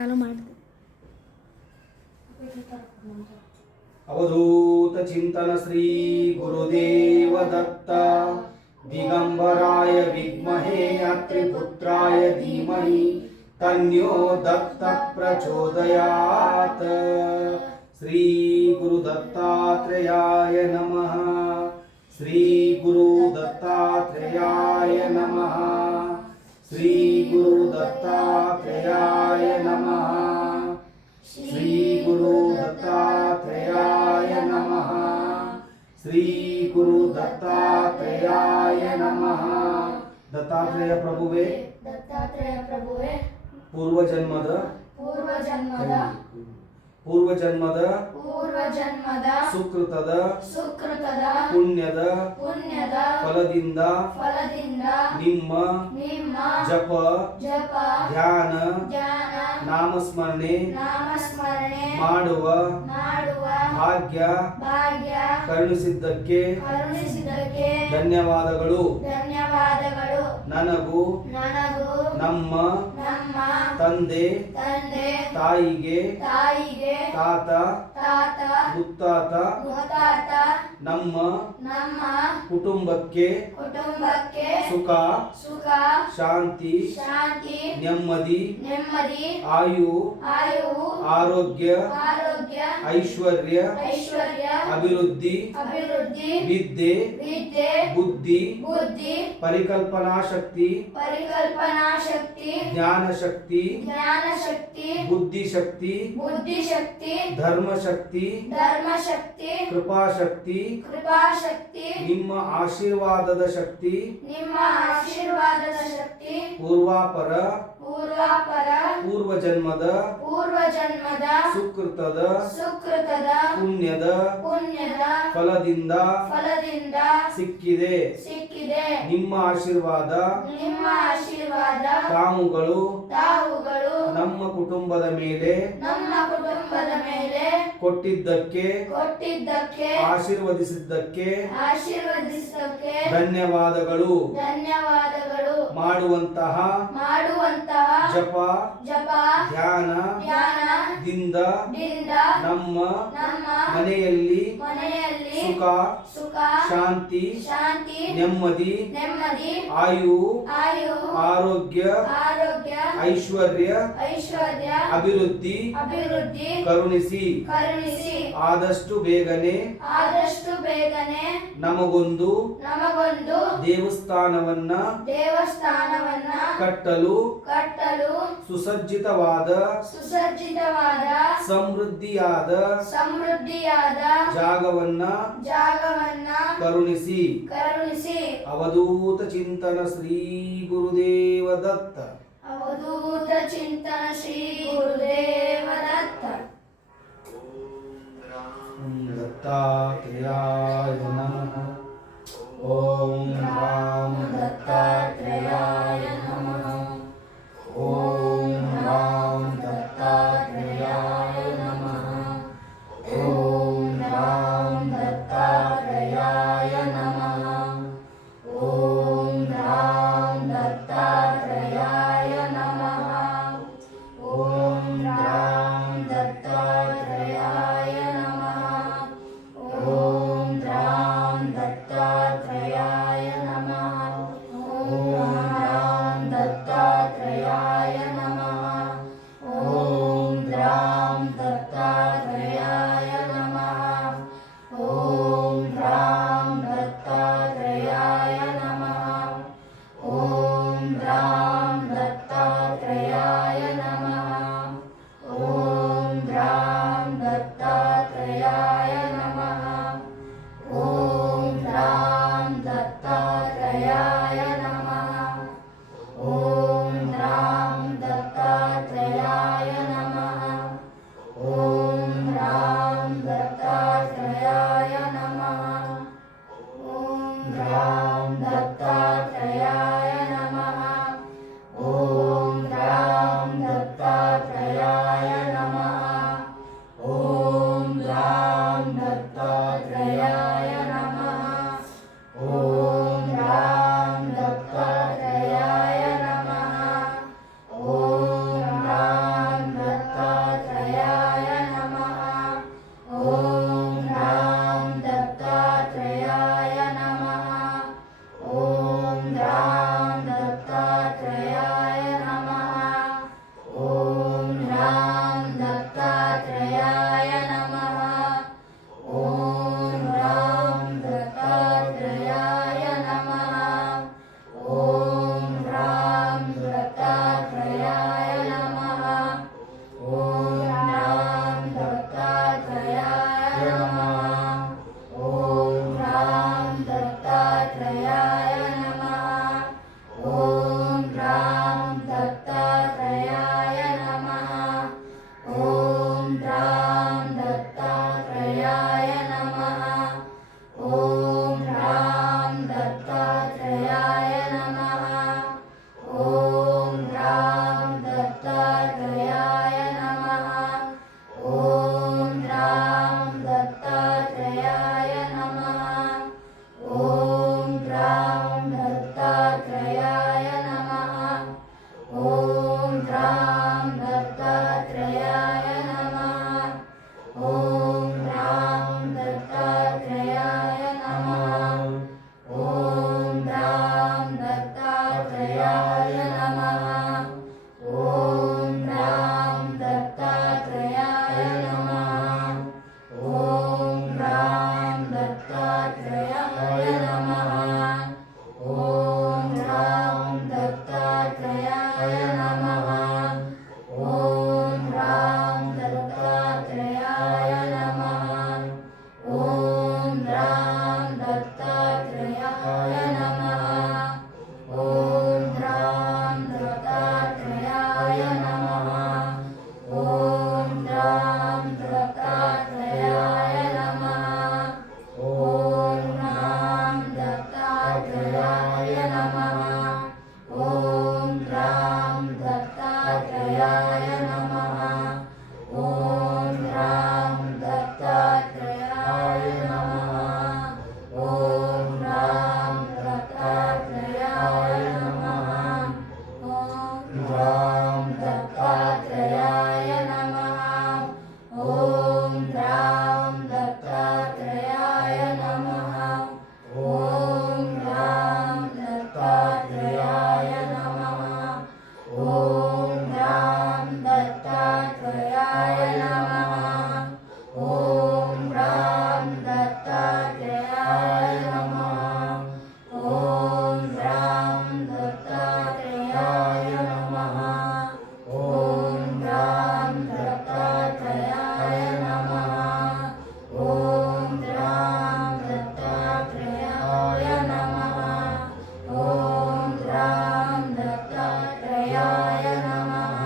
चालू ಮಾಡಿದೆ अवधूत चिंतन श्री गुरुदेव दत्त दिगंबराय विद्महे अत्रिपुत्राय धीमहि तन्नो दत्त प्रचोदयात्। श्री गुरु दत्तात्रेयाय नमः। श्री गुरु दत्तात्रेयाय नमः। श्री गुरु दत्तात्रेयाय नमः। श्री गुरु दत्तात्रेयाय नमः। श्री गुरु दत्तात्रेयाय नमः। दत्तात्रेय प्रभुवे पूर्वजन्ಮದ ಸುಕೃತದ ಪುಣ್ಯದ ಫಲದಿಂದ ನಿಮ್ಮ ಜಪ ಧ್ಯಾನ ನಾಮಸ್ಮರಣೆ ಮಾಡುವ ಭಾಗ್ಯ ಕರುಣಿಸಿದ್ದಕ್ಕೆ ಧನ್ಯವಾದಗಳು. ನನಗೂ ನಮ್ಮ ತಂದೆ ತಾಯಿಗೆ ತಾತ ಮುತ್ತಾತ ನಮ್ಮ ಕುಟುಂಬಕ್ಕೆ ಸುಖ ಶಾಂತಿ ನೆಮ್ಮದಿ ಆಯು ಆರೋಗ್ಯ ಐಶ್ವರ್ಯ ಅಭಿವೃದ್ಧಿ ವಿದ್ಯೆ ಬುದ್ಧಿ ಪರಿಕಲ್ಪನಾ ಶಕ್ತಿ ಜ್ಞಾನ ಶಕ್ತಿ ಬುದ್ಧಿ ಶಕ್ತಿ ಧರ್ಮ ಶಕ್ತಿ ಕೃಪಾ ಶಕ್ತಿ ನಿಮ್ಮ ಆಶೀರ್ವಾದದ ಶಕ್ತಿ ಪೂರ್ವಾಪರ ಪೂರ್ವಜನ್ಮದ ಸುಕೃತದ ಪುಣ್ಯದ ಫಲದಿಂದ ಸಿಕ್ಕಿದೆ. ನಿಮ್ಮ ಆಶೀರ್ವಾದ ತಾವುಗಳು ನಮ್ಮ ಕುಟುಂಬದ ಮೇಲೆ ಕೊಟ್ಟಿದ್ದಕ್ಕೆ ಆಶೀರ್ವದಿಸಿದ್ದಕ್ಕೆ ಧನ್ಯವಾದಗಳು. ಮಾಡುವಂತಹ ಜಪ ಧ್ಯಾನ ದಿಂದ ನಮ್ಮ ಮನೆಯಲ್ಲಿ ಸುಖ ಶಾಂತಿ ನೆಮ್ಮದಿ ಆಯು ಆರೋಗ್ಯ ಐಶ್ವರ್ಯ ಅಭಿವೃದ್ಧಿ ಕರುಣಿಸಿ. ಆದಷ್ಟು ಬೇಗನೆ ನಮಗೊಂದು ದೇವಸ್ಥಾನವನ್ನ ಕಟ್ಟಲು ಸುಸಜ್ಜಿತವಾದ ಸಮೃದ್ಧಿಯಾದ ಜಾಗವನ್ನ ಕರುಣಿಸಿ. ಅವಧೂತ ಚಿಂತನ ಶ್ರೀ ಗುರುದೇವ ದತ್ತ. दत्तात्रेयाय नमः। ओम राम दत्तात्रेयाय नमः। ओम राम दत्तात्रेयाय नमः। ओम राम दत्तात्रेयाय नमः। ओम राम दत्तात्रेयाय नमः। दत्तात्रेयाय नमः। ॐ राम दत्तात्रेयाय नमः। ॐ राम दत्तात्रेयाय नमः। ॐ राम दत्तात्रेयाय नमः। ॐ राम दत्तात्रेयाय नमः। ॐ राम दत्तात्रेयाय नमः।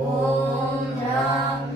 ॐ राम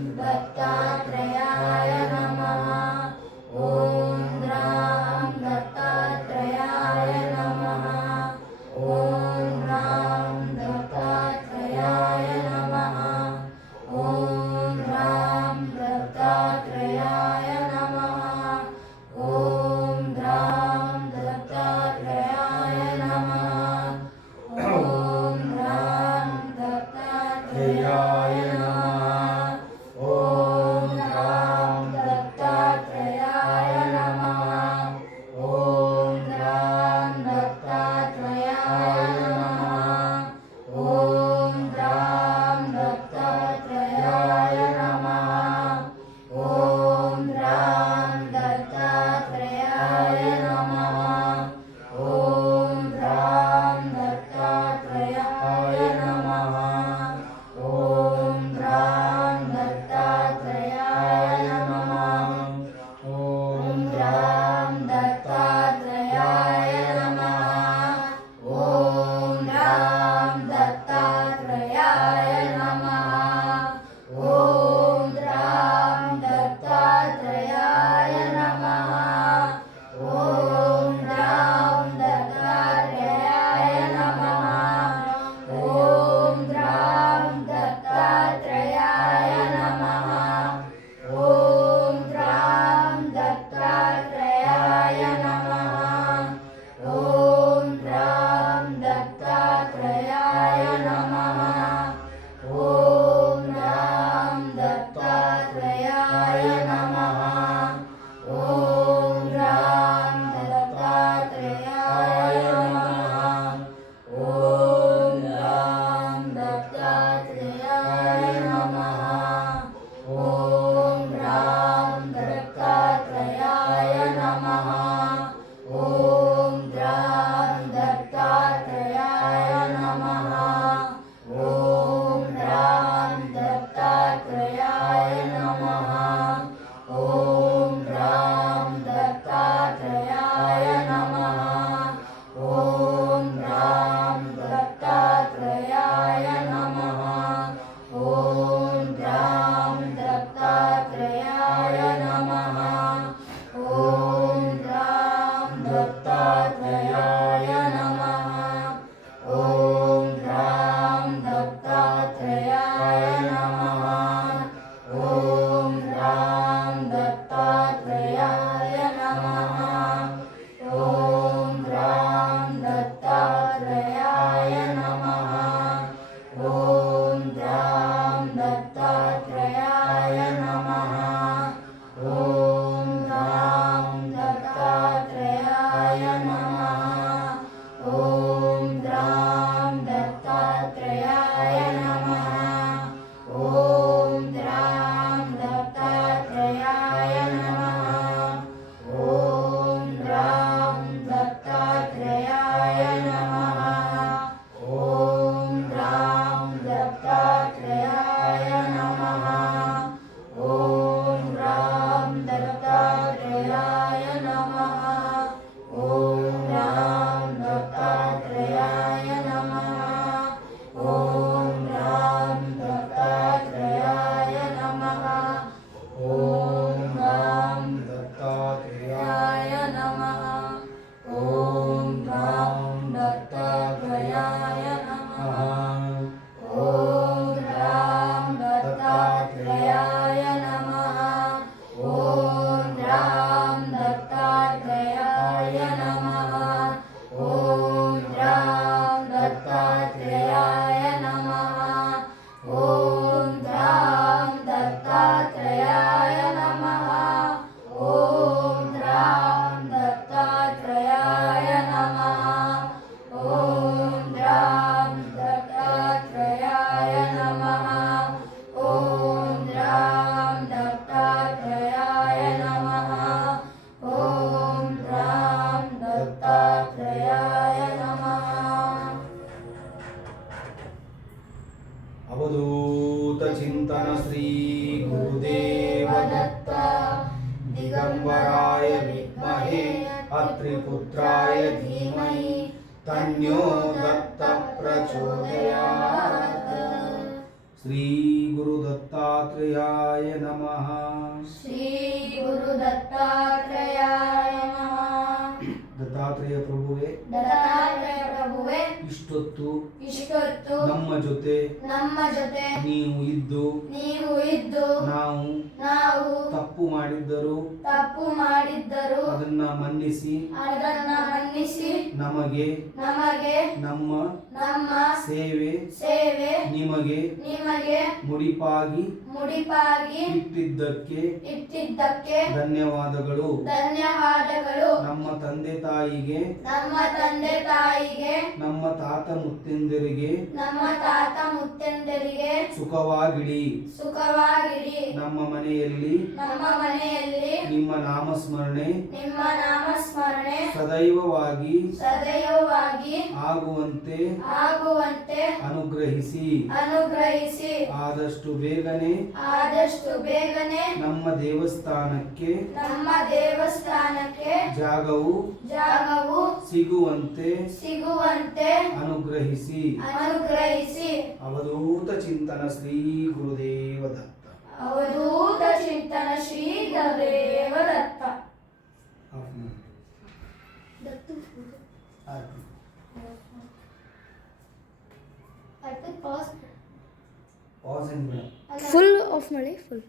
श्री गुरुदेवदत्त दिगंबराय विद्महे अत्रिपुत्राय धीमहि तन्नो दत्त प्रचोदयात्। श्री गुरु दत्तात्रेयाय नमः। श्री गुरु दत्तात्रेयाय नमः। दत्तात्रेय प्रभुवे ಇಷ್ಟೊತ್ತು ನಮ್ಮ ಜೊತೆ ನೀವು ಇದ್ದು ನಾವು ತಪ್ಪು ಮಾಡಿದ್ದರು ಅದನ್ನ ಮನ್ನಿಸಿ ನಮಗೆ ನಮ್ಮ ಸೇವೆ ನಿಮಗೆ ಮುಡಿಪಾಗಿ ಇಟ್ಟಿದ್ದಕ್ಕೆ ಧನ್ಯವಾದಗಳು. ನಮ್ಮ ತಂದೆ ತಾಯಿಗೆ ನಮ್ಮ ತಾತ ಮುತ್ತೆಂದರಿಗೆ ಸುಖವಾಗಿಡಿ. ನಮ್ಮ ಮನೆಯಲ್ಲಿ ನಿಮ್ಮ ನಾಮಸ್ಮರಣೆ ಸದೈವವಾಗಿ ಆಗುವಂತೆ ಅನುಗ್ರಹಿಸಿ. ಆದಷ್ಟು ಬೇಗನೆ ನಮ್ಮ ದೇವಸ್ಥಾನಕ್ಕೆ ಜಾಗವು ಸಿಗುವಂತೆ ಅನುಗ್ರಹಿಸಿ. ಅವಧೂತ ಚಿಂತನ ಶ್ರೀ ಗುರುದೇವ ದತ್ತ. ಅವಧೂತ ಚಿಂತನ ಶ್ರೀ ಗುರುದೇವ ದತ್ತ. ಫುಲ್ ಆಫ್ ಮಾಡಿ. ಫುಲ್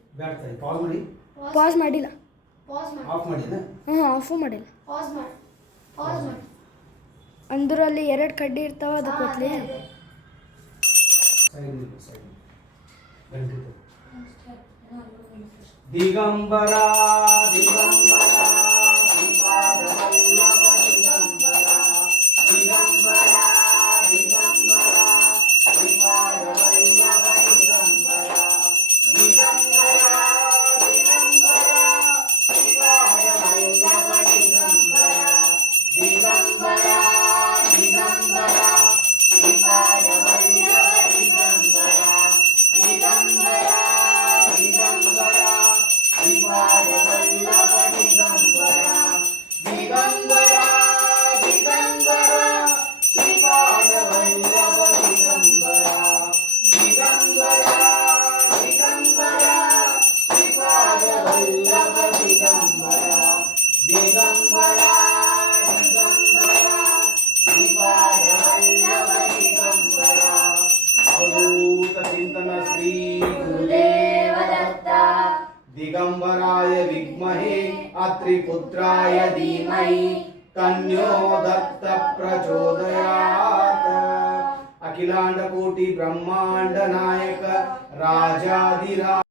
ಪಾಸ್ ಮಾಡಿಲ್ಲ. ಆಫ್ ಮಾಡಿಲ್ಲ. ಆಫು ಮಾಡಿಲ್ಲ. ಅಂದ್ರಲ್ಲಿ 2 ಕಡ್ಡಿ ಇರ್ತಾವ ಅದಕ್ಕೆ ಕೊತ್ಲಿ. ದಿಗಂಬರ ದಿಗಂಬರ ಶ್ರೀಪಾದವಲ್ಲಭ ದಿಗಂಬರ ದಿಗಂಬರ ದಿಗಂಬರ ಶ್ರೀಪಾದವಲ್ಲಭ ದಿಗಂಬರ ದಿಗಂಬರ ದಿಗಂಬರ ಶ್ರೀಪಾದವಲ್ಲಭ ದಿಗಂಬರ ದಿಗಂಬರ ದಿಗಂಬರ ಶ್ರೀಪಾದವಲ್ಲಭ ದಿಗಂಬರ ದಿಗಂಬರ ದಿಗಂಬರ ಶ್ರೀಪಾದವಲ್ಲಭ ದಿಗಂಬರ ದಿಗಂಬರ ದಿಗಂಬರ ಶ್ರೀಪಾದವಲ್ಲಭ ದಿಗಂಬರ ದಿಗಂಬರ ದಿಗಂಬರ ಶ್ರೀಪಾದವಲ್ಲಭ ದಿಗಂಬರ ದಿಗಂಬರ ದಿಗಂಬರ ಶ್ರೀಪಾದವಲ್ಲಭ ದಿಗಂಬರ. ಅವಧೂತ ಚಿಂತನ ಶ್ರೀ ಗುರುದೇವ ದತ್ತ ದಿಗಂಬರಾಯ ವಿದ್ಮಹೇ ಅತ್ರಿಪುತ್ರಾಯ ಧೀಮಹಿ ತನ್ನೋ ದತ್ತ ಪ್ರಚೋದಯಾತ್. ಅಖಿಲಾಂಡ ಕೋಟಿ ಬ್ರಹ್ಮಾಂಡ ನಾಯಕ ರಾಜಾಧಿರಾಜ